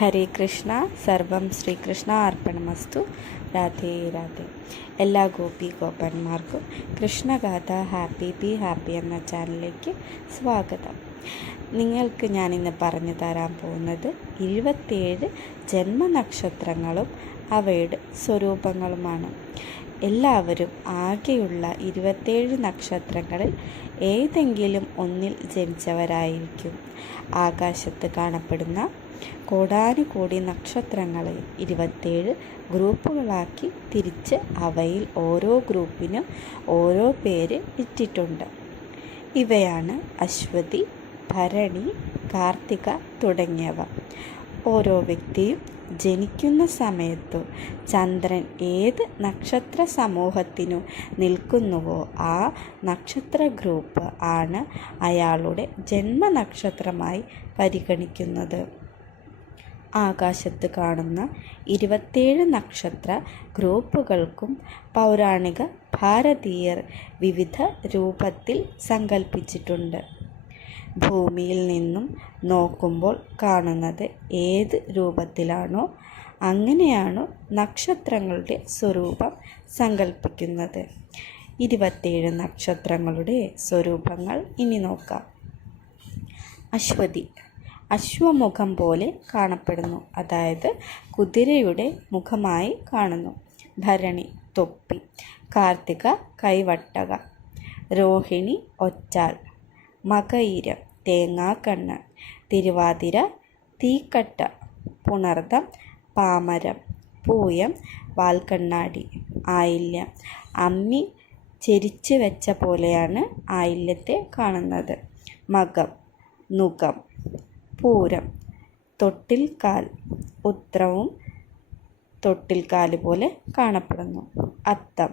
ഹരേ കൃഷ്ണ സർവം ശ്രീകൃഷ്ണ അർപ്പണമസ്തു. രാധേ രാധേ. എല്ലാ ഗോപി ഗോപന്മാർക്കും കൃഷ്ണഗാഥ ഹാപ്പി ബി ഹാപ്പി എന്ന ചാനലിലേക്ക് സ്വാഗതം. നിങ്ങൾക്ക് ഞാനിന്ന് പറഞ്ഞു തരാൻ പോകുന്നത് ഇരുപത്തിയേഴ് ജന്മനക്ഷത്രങ്ങളും അവയുടെ സ്വരൂപങ്ങളുമാണ്. എല്ലാവരും ആകെയുള്ള ഇരുപത്തേഴ് നക്ഷത്രങ്ങളിൽ ഏതെങ്കിലും ഒന്നിൽ ജനിച്ചവരായിരിക്കും. ആകാശത്ത് കാണപ്പെടുന്ന കോടാനുകോടി നക്ഷത്രങ്ങളെ ഇരുപത്തേഴ് ഗ്രൂപ്പുകളാക്കി തിരിച്ച് അവയിൽ ഓരോ ഗ്രൂപ്പിനും ഓരോ പേര് ഇട്ടിട്ടുണ്ട്. ഇവയാണ് അശ്വതി ഭരണി കാർത്തിക തുടങ്ങിയവ. ഓരോ വ്യക്തിയും ജനിക്കുന്ന സമയത്തു ചന്ദ്രൻ ഏത് നക്ഷത്ര സമൂഹത്തിനു നിൽക്കുന്നുവോ ആ നക്ഷത്ര ഗ്രൂപ്പ് ആണ് അയാളുടെ ജന്മനക്ഷത്രമായി പരിഗണിക്കുന്നത്. ആകാശത്ത് കാണുന്ന ഇരുപത്തേഴ് നക്ഷത്ര ഗ്രൂപ്പുകൾക്കും പൗരാണിക ഭാരതീയർ വിവിധ രൂപത്തിൽ സങ്കല്പിച്ചിട്ടുണ്ട് ഭൂമിയിൽ നിന്നും നോക്കുമ്പോൾ കാണുന്നത് ഏത് രൂപത്തിലാണോ അങ്ങനെയാണോ നക്ഷത്രങ്ങളുടെ സ്വരൂപം സങ്കല്പിക്കുന്നത് ഇരുപത്തേഴ് നക്ഷത്രങ്ങളുടെ സ്വരൂപങ്ങൾ ഇനി നോക്കാം. അശ്വതി അശ്വമുഖം പോലെ കാണപ്പെടുന്നു. അതായത് കുതിരയുടെ മുഖമായി കാണുന്നു. ഭരണി തൊപ്പി കാർത്തിക കൈവട്ടക രോഹിണി ഒച്ചാൽ മകയിരം തേങ്ങാക്കണ്ണ് തിരുവാതിര തീക്കട്ട പുണർദം പാമരം പൂയം വാൽക്കണ്ണാടി ആയില്യം അമ്മി ചെരിച്ചു വെച്ച പോലെയാണ് ആയില്യത്തെ കാണുന്നത്. മകം നുകം പൂരം. തൊട്ടിൽ കാൽ ഉത്രവും തൊട്ടിൽ കാൽ പോലെ കാണപ്പെടുന്നു. അത്തം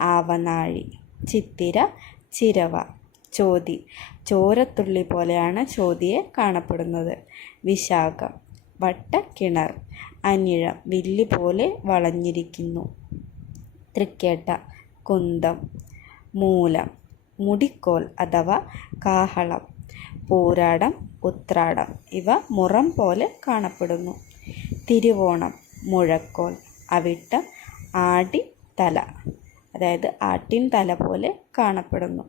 ആവനാഴി ചിത്തിര ചിരവ ചോതി. ചോരത്തുള്ളി പോലെയാണ് ചോതിയെ കാണപ്പെടുന്നത്. വിശാഖം വട്ടക്കിണർ അനിഴം വില്ലി പോലെ വളഞ്ഞിരിക്കുന്നു. തൃക്കേട്ട കുന്തം മൂലം മുടിക്കോൽ അഥവാ കാഹളം പൂരാടം ഉത്രാടം. ഇവ മുറം പോലെ കാണപ്പെടുന്നു. തിരുവോണം മുഴക്കോൽ അവിട്ടം ആടി തല അതായത് ആട്ടിൻ തല പോലെ കാണപ്പെടുന്നു.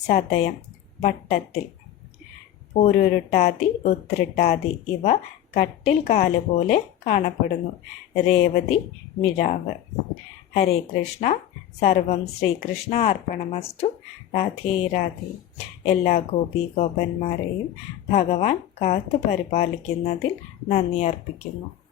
ചതയം വട്ടത്തിൽ. പൂരുരുട്ടാതി ഉത്രിട്ടാതി ഇവ കട്ടിൽ കാൽ പോലെ കാണപ്പെടുന്നു. രേവതി മിഴാവ്. ഹരേ കൃഷ്ണ. സർവം ശ്രീകൃഷ്ണ അർപ്പണമസ്തു. രാധേ രാധേ. എല്ലാ ഗോപി ഗോപന്മാരെയും ഭഗവാൻ കാത്തു പരിപാലിക്കുന്നതിൽ നന്ദി അർപ്പിക്കുന്നു.